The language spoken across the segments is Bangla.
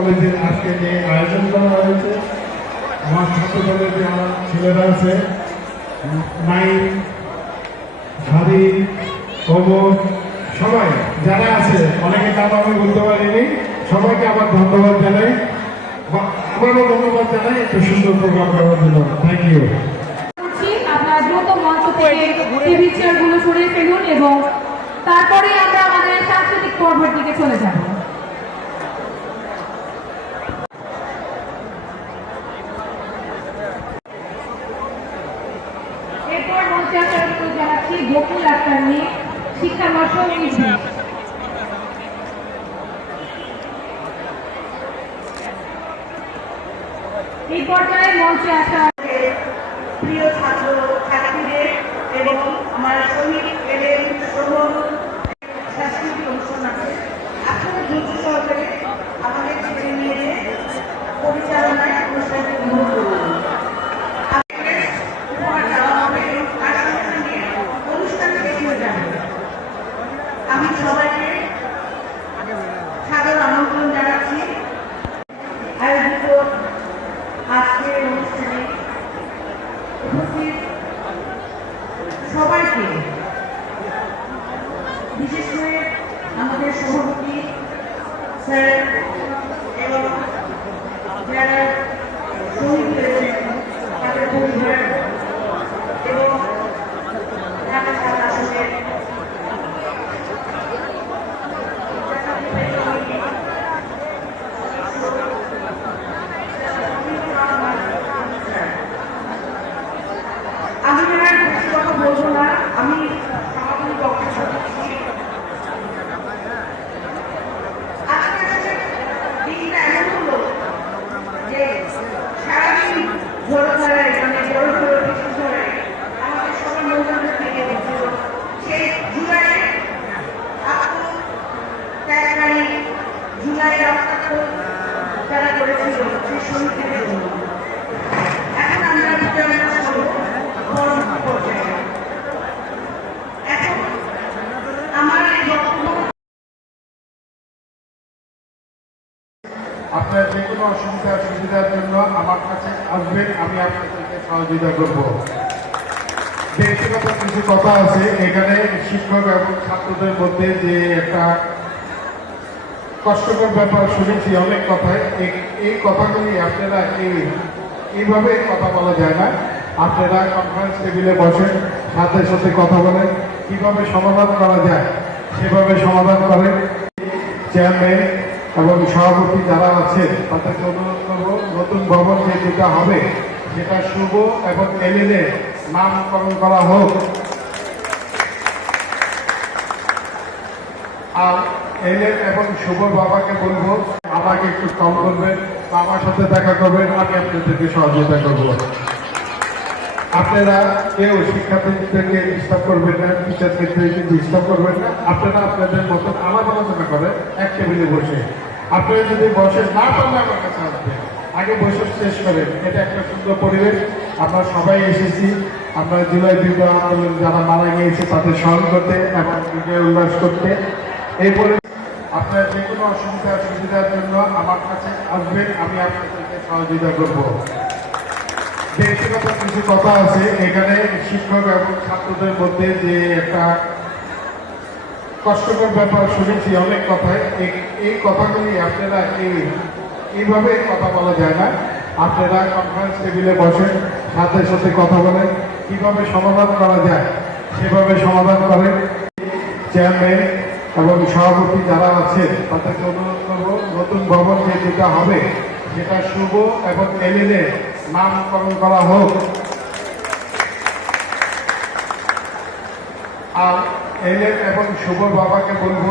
কলেজের আজকে যে আয়োজন করা হয়েছে, আমার ছাত্র যে আমার ছেলেরা আছে, নাইন হারি কবর সবাই, যারা আছে, অনেকে নাম আমি বলতে পারিনি, সবাইকে আবার ধন্যবাদ জানাই। বা আবারও ধন্যবাদ জানাই একটু সুন্দর প্রোগ্রাম করার জন্য। থ্যাংক ইউ এবং তারপরে আমরা আমাদের সাংস্কৃতিক পর্বের দিকে চলে যাব। নিয়ে শিক্ষা নষ্ট হয়েছে এই পর্যায়ে মঞ্চে আসা প্রিয় ছাত্র ছাত্রীদের এবং আমার শহীদ এলেন শ্রবণ সাংস্কৃতিক অনুষ্ঠান আছে আপনারা দ্রুত সহকারে আমাদের ছেলে মেয়েদের পরিচালনায় অনুষ্ঠানটি গ্রহণ করুন উপহার দেওয়া হবে তার সঙ্গে সঙ্গে অনুষ্ঠান শেষ হয়ে যাবে আমি সবাইকে সাদর আমন্ত্রণ জানাচ্ছি আয়োজিত আজকের অনুষ্ঠানে উপস্থিত সবাইকে বিশেষ করে আমাদের সভাপতি স্যার এবং যারা শহীদ হয়েছেন তাদের পরিবার এবং ঢাকা সাত আসনের আমি আর বেশি কথা বলব না আমি সমাধান বক্তব্য দিচ্ছি আজকে আসলে দিনটা এমন হলো যে সারাদিন ঝোড়ো ধারায় মানে ঝোড়ো ঝোড়ো বৃষ্টি ঝরায় আমাদের সবার মৌসুমে থেকে গেছিল সেই জুলাইয়ে আত্ম ত্যাগকারী জুলাই রক্তাক্ত যারা করেছিল সেই শহীদদের জন্য এখন আমরা বিতরণ করব পরবর্তী পর্যায়ে এখন আমার এই বক্তব্য আপনার যে কোনো অসুবিধা সুবিধার জন্য আমার কাছে আসবেন আমি আপনাদেরকে সহযোগিতা করব। ব্যক্তিগত কিছু কথা আছে। এখানে শিক্ষক এবং ছাত্রদের মধ্যে যে একটা কষ্টকর ব্যাপার শুনেছি অনেক কথায়। এই- কথাগুলি আপনারা এইভাবে কথা বলা যায় না। আপনারা কনফারেন্স টেবিলে বসেন, সাথে সাথে কথা বলেন। কীভাবে সমাধান করা যায়, সেভাবে সমাধান করেন। চেয়ারম্যান এবং সভাপতি যারা আছে তাদেরকে অনুরোধ করব, নতুন ভবন যেটা হবে সেটা শুভ এবং এলিনে নামকরণ করা হোক। আর এলেন এবং শুভ বাবাকে বলব আমাকে একটু কম করবেন বা আমার সাথে দেখা করবেন, আমি আপনাদেরকে সহযোগিতা করব। আপনারা কেউ শিক্ষার্থীদেরকে ডিস্টার্ব করবেন না টিচারদেরকে ডিস্টার্ব করবেন না। আপনারা আপনাদের মতন আমার আলোচনা করেন এক টেবিলে বসে। আপনারা যদি বসে না পারলে আমার কাছে আসবেন। আগে বসে শেষ করে। এটা একটা সুন্দর পরিবেশ। আমরা সবাই এসেছি। আমরা জুলাই বিপ্লব আন্দোলন যারা মারা গিয়েছে তাদের স্মরণ করতে এবং বিজয় উল্লাস করতে। এই পরিবেশ আপনার যে কোনো অসুবিধা সুবিধার জন্য আমার কাছে আসবেন, আমি আপনাদেরকে সহযোগিতা করব। ব্যক্তিগত কিছু কথা আছে। এখানে শিক্ষক এবং ছাত্রদের মধ্যে যে একটা কষ্টকর ব্যাপার শুনেছি অনেক কথায়। এই কথাগুলি আপনারা এই এইভাবে কথা বলা যায় না? আপনারা কনফারেন্স টেবিলে বসেন, সাথে সাথে কথা বলেন, কীভাবে সমাধান করা যায়? সেভাবে সমাধান করেন চেয়ারম্যান এবং সভাপতি যারা আছে তাদেরকে অনুরোধ করব, নতুন ভবন যে যেটা হবে, সেটা শুভ এবং এলিনে নামকরণ করা হোক। আর এলেন এবং শুভ বাবাকে বলব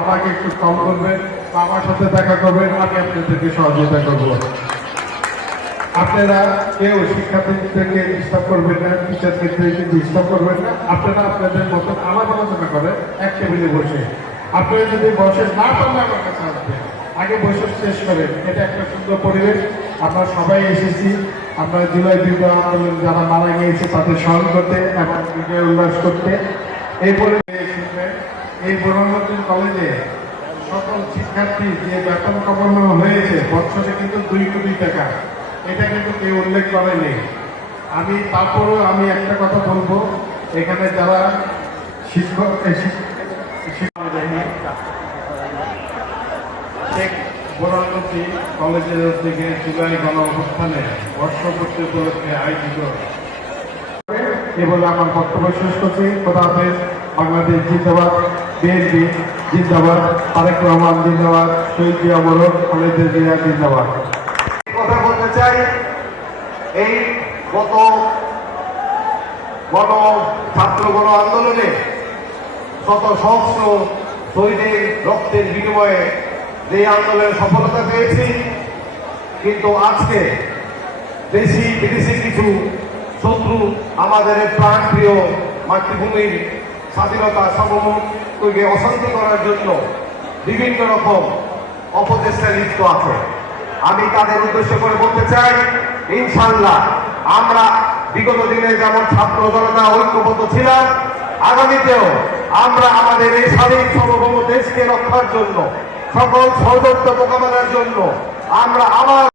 আমাকে একটু কম করবেন। বা আমার সাথে দেখা করবেন আমি আপনাদেরকে সহযোগিতা করব। আপনারা কেউ শিক্ষার্থী থেকে ডিস্টার্ব করবেন না টিচারদেরকে ডিস্টার্ব করবেন না। আপনারা আপনাদের মতন আমার আলোচনা করেন এক টেবিলে বসে। আপনারা যদি বসে না পারলে আমার কাছে আসবেন আগে বসে শেষ করেন। এটা একটা সুন্দর পরিবেশ। আমরা সবাই এসেছি। আমরা জুলাই বিপ্লব আন্দোলন যারা মারা গিয়েছে তাদের স্মরণ করতে এবং বিজয় উল্লাস করতে। এই পরিবেশ, এই ব্রহ্মপুত্র কলেজে সকল শিক্ষার্থী যে বেতন কমানো হয়েছে বছরে কিন্তু দুই কোটি টাকা। এটা কিন্তু কেউ উল্লেখ করেনি। আমি তারপরেও আমি একটা কথা বলব, এখানে যারা শিক্ষক কলেজের উদ্যোগে জুলাই বর্ষপূর্তি উপলক্ষে আয়োজিত। এ বলে আমার বক্তব্য শেষ করছি। হাফেজ। বাংলাদেশ জিন্দাবাদ। বিএনপি জিন্দাবাদ, তারেক রহমান জিন্দাবাদ, শহীদ মরণ, খালেদা জিয়া জিন্দাবাদ। কথা বলতে চাই, এই গত গণ ছাত্র গণ আন্দোলনে শত সহস্র শহীদের রক্তের বিনিময়ে যে আন্দোলনে সফলতা পেয়েছি। কিন্তু আজকে দেশি বিদেশি কিছু শত্রু আমাদের প্রাণপ্রিয় মাতৃভূমির স্বাধীনতা সার্বভৌমত্বকে অশান্তি করার জন্য বিভিন্ন রকম অপচেষ্টা লিপ্ত আছে। আমি তাদের উদ্দেশ্য করে বলতে চাই ইনশাল্লাহ আমরা বিগত দিনে যেমন ছাত্র জনতা ঐক্যবদ্ধ ছিলাম, আগামীতেও আমরা আমাদের এই স্বাধীন সার্বভৌম দেশকে রক্ষার জন্য, সকল ষড়যন্ত্র মোকাবেলার জন্য আমরা আবার